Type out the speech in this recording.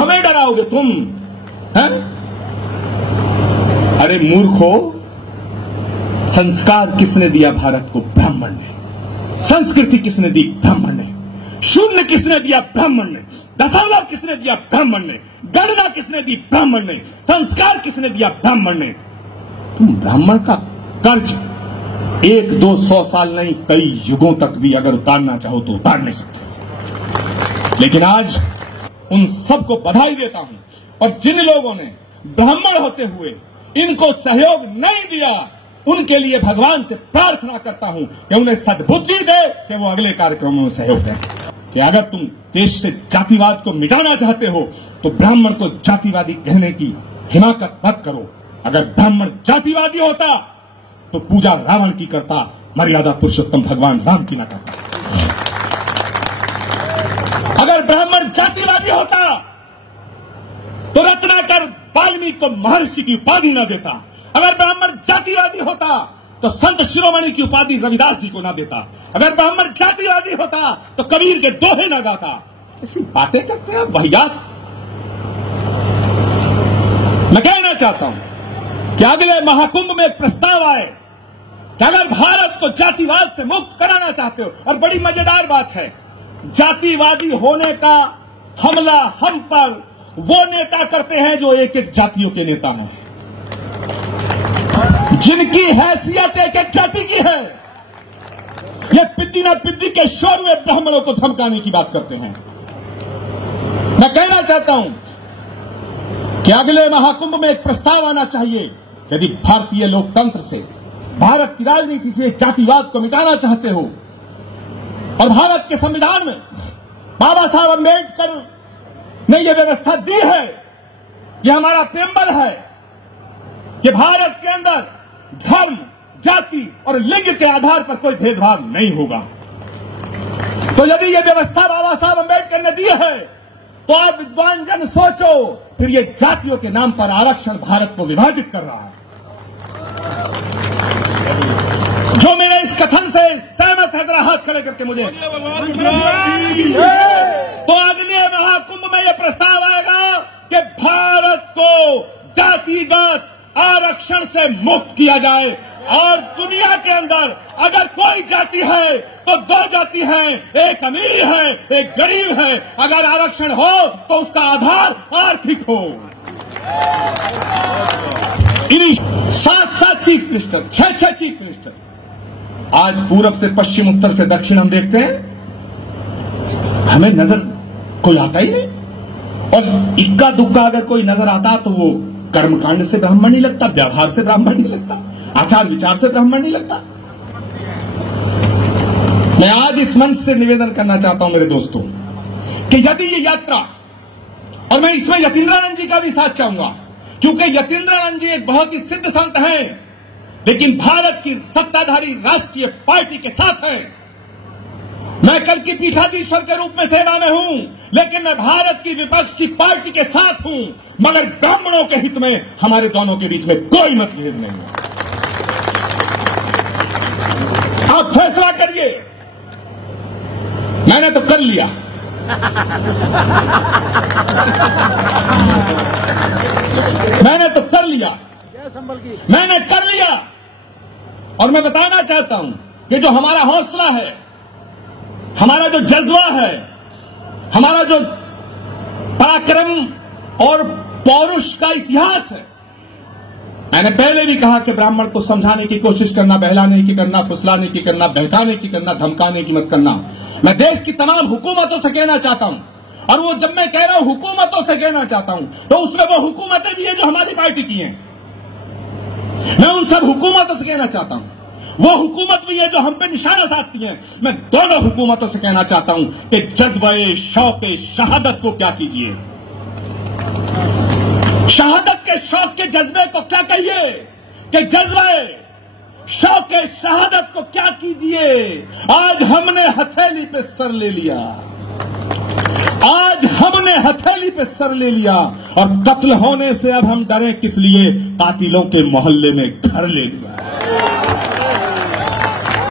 हमें डराओगे तुम, हैं? अरे मूर्खो, संस्कार किसने दिया भारत को? ब्राह्मण ने। संस्कृति किसने दी? ब्राह्मण ने। शून्य किसने दिया? ब्राह्मण ने। दशमलव किसने दिया? ब्राह्मण ने। गणना किसने दी? ब्राह्मण ने। संस्कार किसने दिया? ब्राह्मण ने। तुम ब्राह्मण का कर्ज 1, 2, 100 साल नहीं, कई युगों तक भी अगर उतारना चाहो तो उतार नहीं सकते। लेकिन आज उन सबको बधाई देता हूं, और जिन लोगों ने ब्राह्मण होते हुए इनको सहयोग नहीं दिया, उनके लिए भगवान से प्रार्थना करता हूं कि उन्हें सद्बुद्धि दे कि वो अगले कार्यक्रमों में सहयोग दें। कि अगर तुम देश से जातिवाद को मिटाना चाहते हो तो ब्राह्मण को जातिवादी कहने की हिमाकत मत करो। अगर ब्राह्मण जातिवादी होता तो पूजा रावण की करता, मर्यादा पुरुषोत्तम भगवान राम की न करता। अगर ब्राह्मण जातिवादी होता तो रत्नाकर वाल्मीकि को महर्षि की उपाधि न देता। अगर ब्राह्मण जातिवादी होता तो संत शिरोमणि की उपाधि रविदास जी को ना देता। अगर ब्राह्मण जातिवादी होता तो कबीर के दोहे न गाता। ऐसी बातें करते हैं वाहियात। मैं कहना चाहता हूं कि अगले महाकुंभ में एक प्रस्ताव आए कि अगर भारत को जातिवाद से मुक्त कराना चाहते हो, और बड़ी मजेदार बात है, जातिवादी होने का हमला हम पर वो नेता करते हैं जो एक एक जातियों के नेता हैं, जिनकी हैसियत एक एक जाति की है। ये पिद्दी ना पिद्दी के शोर में ब्राह्मणों को धमकाने की बात करते हैं। मैं कहना चाहता हूं कि अगले महाकुंभ में एक प्रस्ताव आना चाहिए, यदि भारतीय लोकतंत्र से, भारत की राजनीति से जातिवाद को मिटाना चाहते हो, और भारत के संविधान में बाबा साहब अम्बेडकर ने यह व्यवस्था दी है, यह हमारा प्रेम्बल है कि भारत के अंदर धर्म, जाति और लिंग के आधार पर कोई भेदभाव नहीं होगा। तो यदि यह व्यवस्था बाबा साहब अम्बेडकर ने दी है तो आप विद्वान जन सोचो, फिर ये जातियों के नाम पर आरक्षण भारत को विभाजित कर रहा है। जो मेरे इस कथन से सहमत है, जरा हाथ खड़े करके मुझे। तो अगले महाकुंभ में यह प्रस्ताव आएगा कि भारत को जातिगत आरक्षण से मुक्त किया जाए, और दुनिया के अंदर अगर कोई जाति है तो 2 जाति है, एक अमीर है, एक गरीब है। अगर आरक्षण हो तो उसका आधार आर्थिक हो। 7 चीफ मिनिस्टर, 6 चीफ मिनिस्टर। आज पूरब से पश्चिम, उत्तर से दक्षिण हम देखते हैं, हमें नजर कोई आता ही नहीं, और इक्का दुक्का अगर कोई नजर आता तो वो कर्मकांड से ब्राह्मण नहीं लगता, व्यवहार से ब्राह्मण नहीं लगता, आचार विचार से ब्राह्मण नहीं लगता। मैं आज इस मंच से निवेदन करना चाहता हूं मेरे दोस्तों कि यदि ये यात्रा, और मैं इसमें यतीन्द्रानंद जी का भी साथ चाहूंगा, क्योंकि यतीन्द्रानंद जी एक बहुत ही सिद्ध संत हैं, लेकिन भारत की सत्ताधारी राष्ट्रीय पार्टी के साथ हैं। मैं कल की पीठाधीश्वर के रूप में सेवा में हूं, लेकिन मैं भारत की विपक्ष की पार्टी के साथ हूं, मगर ब्राह्मणों के हित में हमारे दोनों के बीच में कोई मतभेद नहीं है। आप फैसला करिए। मैंने तो कर लिया। मैंने तो कर लिया। मैंने कर लिया। और मैं बताना चाहता हूं कि जो हमारा हौसला है, हमारा जो जज्बा है, हमारा जो पराक्रम और पौरुष का इतिहास है, मैंने पहले भी कहा कि ब्राह्मण को समझाने की कोशिश करना, बहलाने की करना, फुसलाने की करना, बहकाने की करना, धमकाने की मत करना। मैं देश की तमाम हुकूमतों से कहना चाहता हूं, और वो जब मैं कह रहा हूं हुकूमतों से कहना चाहता हूं, तो उसमें वो हुकूमतें भी हैं जो हमारी पार्टी की हैं। मैं उन सब हुकूमतों से कहना चाहता हूं, वो हुकूमत भी है जो हम पे निशाना साधती है। मैं दोनों हुकूमतों से कहना चाहता हूं कि जज्बे शौक़े शहादत को क्या कीजिए, शहादत के शौक के जज्बे को क्या कहिए, कि जज्बे शौक़े शहादत को क्या कीजिए। आज हमने हथेली पे सर ले लिया, आज हमने हथेली पे सर ले लिया, और कत्ल होने से अब हम डरे किस लिए, कातिलों के मोहल्ले में घर ले लिया।